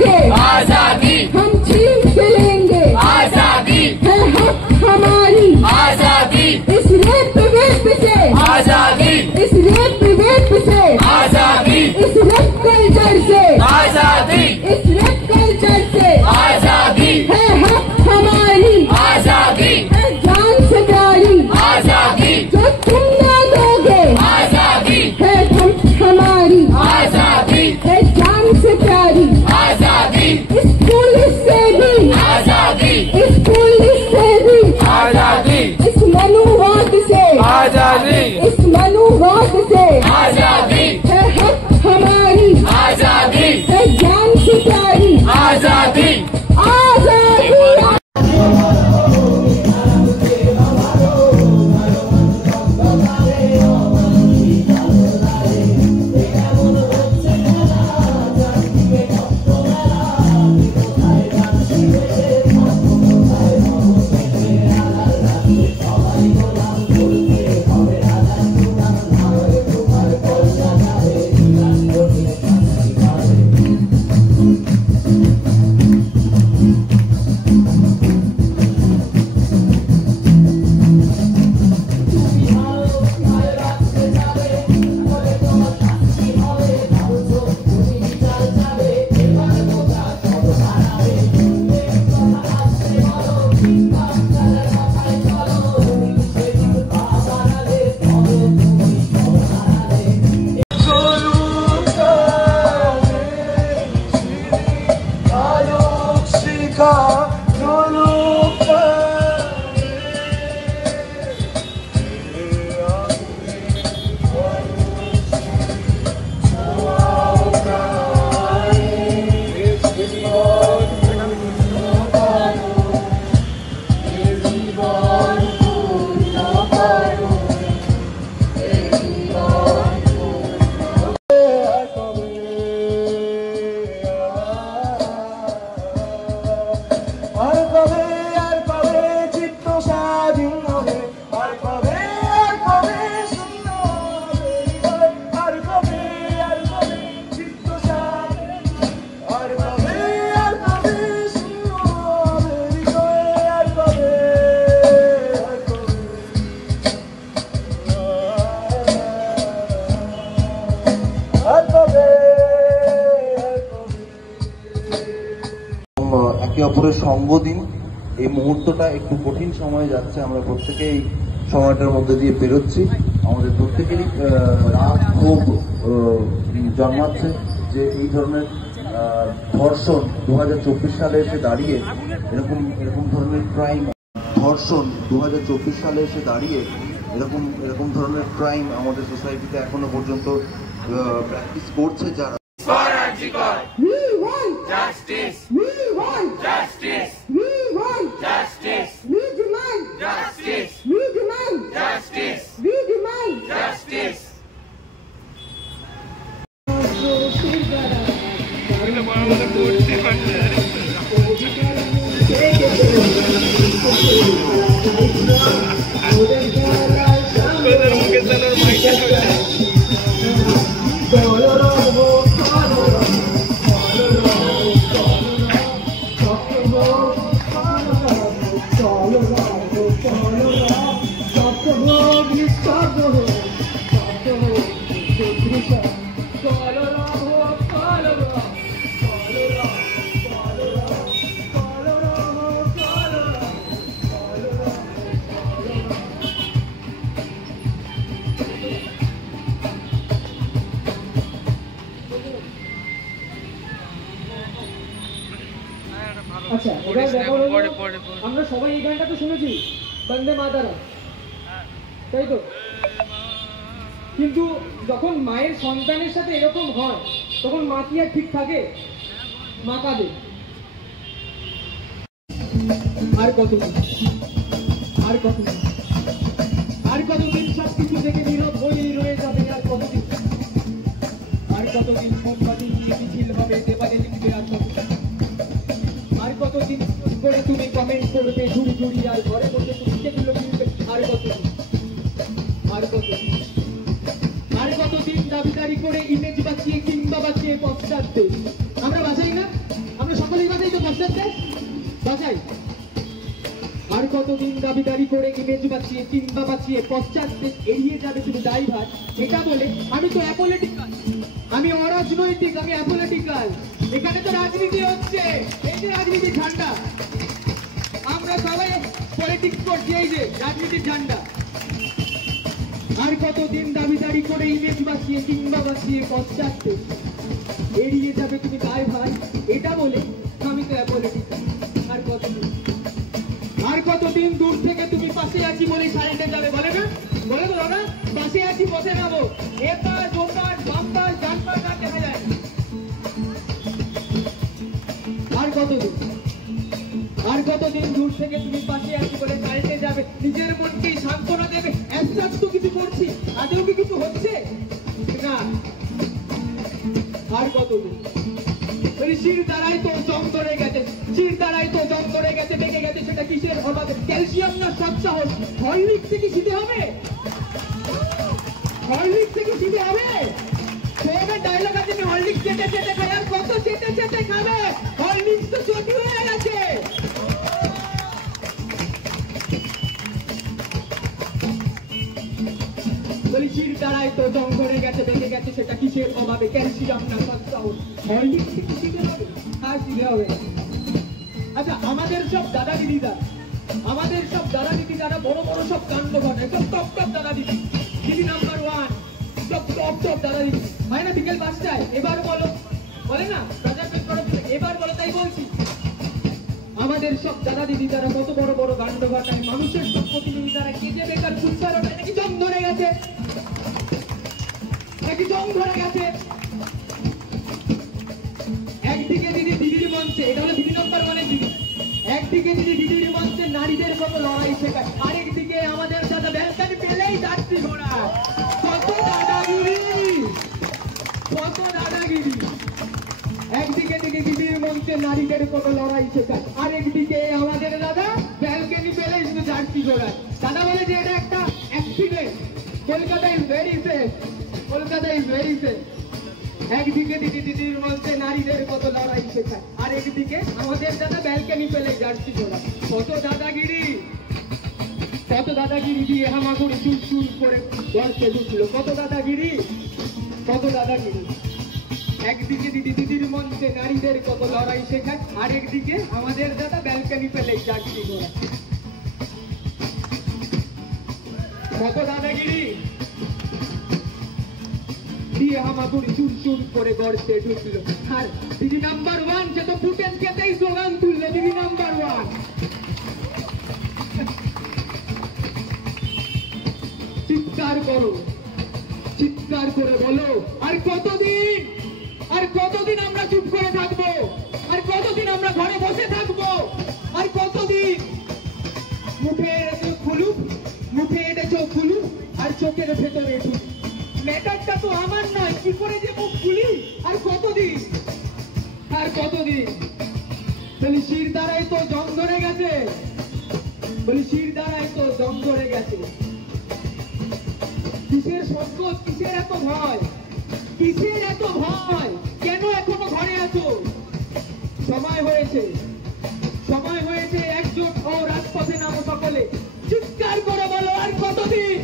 लोगे आजादी, हम छीन के लेंगे आजादी, है हक हमारी आजादी, इस रेप से आजादी, इस रेप से आजादी, इस रेप कल्चर से आजादी, इस रेप कल्चर से आजादी, है हक हमारी आजादी, है जान से प्यारी आजादी, जो तुम ना दोगे आजादी, है हम हमारी आजादी, है जान से प्यारी आजादी, इस पुलिस से भी आजादी, इस पुलिस से भी आजादी, इस मनुवाद से आजादी, इस मनुवाद से आजादी, है हक हमारी आजादी, है जान से प्यारी आजादी, आजादी। একে অপরের সঙ্গ দিন। এই মুহূর্তটা একটু কঠিন সময়ে যাচ্ছে, আমরা প্রত্যেকে এই সময়টার মধ্যে দিয়ে পেরোচ্ছি। আমাদের প্রত্যেকেরই রাগ ক্ষোভ জন্মাচ্ছে যে এই ধরনের ধর্ষণ 2024 সালে এসে দাঁড়িয়ে এরকম ধরনের ক্রাইম, ধর্ষণ 2024 সালে এসে দাঁড়িয়ে এরকম ধরনের ক্রাইম আমাদের সোসাইটিতে এখনো পর্যন্ত প্র্যাকটিস করছে যারা। We want justice, we want justice, we want justice, we demand justice, we demand justice, we demand justice. আচ্ছা, এবার দেখো আমরা সবাই এই গানটা তো শুনেছি, বন্দে মাতারা, তাই তো? কিন্তু যখন মায়ের সন্তানের সাথে এরকম হয় তখন মা কি আর ঠিক থাকে? মা কাঁদে। আর কতদিন আর কতদিন আর কতদিন সবকিছু থেকে নীরব হয়েই রয়ে যাবে? আর কতদিন আর কতদিন মোমবাতি নিয়ে মিছিল হবে, দেবালে লিখবে আর কতদিন আর কতদিন করে তুমি কমেন্ট করবে ঝুড়ি ঝুড়ি আর ঘরে বসে তুমি যেগুলো কিনবে? আর কতদিন আর কতদিন আর কতদিন দাবিদারি করে ইমেজ বাঁচিয়ে কিংবা বাঁচিয়ে পশ্চাৎ আমরা বাঁচাই না? পশ্চাৎদেশ বাঁচাই। আর কতদিন দাবিদারি করে ইমেজ বাঁচিয়ে কিংবা বাঁচিয়ে পশ্চাৎদেশ এড়িয়ে যাবে তুমি দায়ভার, এটা বলে আমি তো অ্যাপলিটিক্যাল, আমি অরাজনৈতিক, আমি অ্যাপলিটিক্যাল। এখানে তো রাজনীতি হচ্ছে, এই যে রাজনীতির ঝান্ডা, আমরা সবাই পলিটিক্স করছি, এই যে রাজনীতির ঝান্ডা। আর কতদিন দাবিদারি করে ইমেজ বাঁচিয়ে কিংবা বাঁচিয়ে পশ্চাৎদেশ এড়িয়ে যাবে তুমি দায়ভার, এটা বলে আমি তো অ্যাপলিটিক্যাল। আর কতদিন, আর কতদিন দূর থেকে তুমি পাশে আছি বলে সাইডে যাবে, বলে না, বলে তো দাদা, পাশে আছি পথে নামো, এপার ওপার বামপার ডানপার না দেখা যায়। আর কতদিন, আর কতদিন দূর থেকে তুমি পাশে আছি বলে সাইডে যাবে, নিজের মনকেই সান্ত্বনা দেবে, একসাথে তো কিছু করছি, আদেও কি কিছু হচ্ছে না। আর কতদিন, শির দ্বারাই তো জং ধরে গেছে, শির দ্বারাই তো জং ধরে গেছে, বেঁকে গেছে, সেটা কিসের অভাবে, ক্যালসিয়াম না সৎসাহস, হরলিক্স থেকে শীতে হবে, হরলিক্স থেকে শীতে হবে। ডায়লগ আছে, আমি হরলিক্স চেটে চেটে খাই, আর কত চেটে চেটে খাবে, হরলিক্স তো চটি হয়ে গেছে। বলি শির দ্বারাই তো জং ধরে গেছে, বেঁকে গেছে, সেটা কিসের অভাবে, ক্যালসিয়াম না সৎসাহস, হরলিক্স থেকে শীতে হবে, আর শীতে হবে। আচ্ছা, আমাদের সব দাদা দিদিরা, আমাদের সব দাদা দিদি যারা বড় বড় সব কাণ্ড ঘটে, সব টপ টপ দাদা দিদি, দিদি নাম্বার 1, সব টপ টপ দাদা দিদি, হয় না বিকেল 5টায়, এবার বলো, বলে না রাজার তরফ থেকে, এবার বলো, তাই বলছি। আমাদের সব দাদা দিদি যারা কত বড় বড় কাণ্ড ঘটায়, মানুষের সব প্রতিনিধি যারা কেজে বেকার ফুটসার ওটায় নাকি জং ধরে গেছে, নাকি জং ধরে গেছে। একদিকে দিদি দিদির মঞ্চে, এটা হলো দিদি নাম্বার 1 দিদি, একদিকে দিদি দিদির মঞ্চে নারীদের কত লড়াই শেখায়, আরেকদিকে আমাদের দাদা ব্যালকানি পেলেই যাচ্ছি ঘোড়া, কত দাদাগিরি, কত দাদাগিরি। একদিকে দিদি দিদির মঞ্চে নারীদের কত লড়াই শেখায়, আরেকদিকে আমাদের দাদা ব্যালকানি পেলেই শুধু যাচ্ছি ঘোড়ায়। দাদা বলে যে এটা একটা accident, Kolkata is very safe, Kolkata is very safe. একদিকে দিদি দিদির মঞ্চে নারীদের কত লড়াই শেখায়, আর একদিকে আমাদের দাদা ব্যালকানি পেলে জার্সি ঘোড়া, কত দাদাগিরি, কত দাদাগিরি দিয়ে হামাগুড়ি চুল চুল করে গর্তে ঢুকলো, কত দাদাগিরি, কত দাদাগিরি। একদিকে দিদি দিদির মঞ্চে নারীদের কত লড়াই শেখায়, আর একদিকে আমাদের দাদা ব্যালকানি পেলে জার্সি ঘোড়া, কত দাদাগিরি দিয়ে হামাগুড়ি চুর চুর করে গর্তে ঢুকলো। আর দিদি নাম্বার 1 সে তো ফুটেজ খেতেই স্লোগান তুললো, দিদি নাম্বার 1। চিৎকার করো, চিৎকার করে বলো, আর কতদিন, আর কতদিন আমরা চুপ করে থাকবো, আর কতদিন আমরা ঘরে বসে থাকবো, আর কতদিন। মুখে চোখ খুলুক, মুখে এটা চোখ খুলুক, আর চোখের ভেতরে ঢুক, ম্যাটারটা তো আমার নয়, কি করে যে মুখ খুলি, আর কতদিন, আর কতদিন। বলি শির দ্বারাই তো জং ধরে গেছে, বলি শির দ্বারাই তো জং ধরে গেছে। কিসের সংকট, কিসের এত ভয়, কিসের এত ভয়, কেন এখনো ঘরে আছো? সময় হয়েছে, সময় হয়েছে, একজোট ও রাজপথে নামো সকলে, চিৎকার করে বলো, আর কতদিন।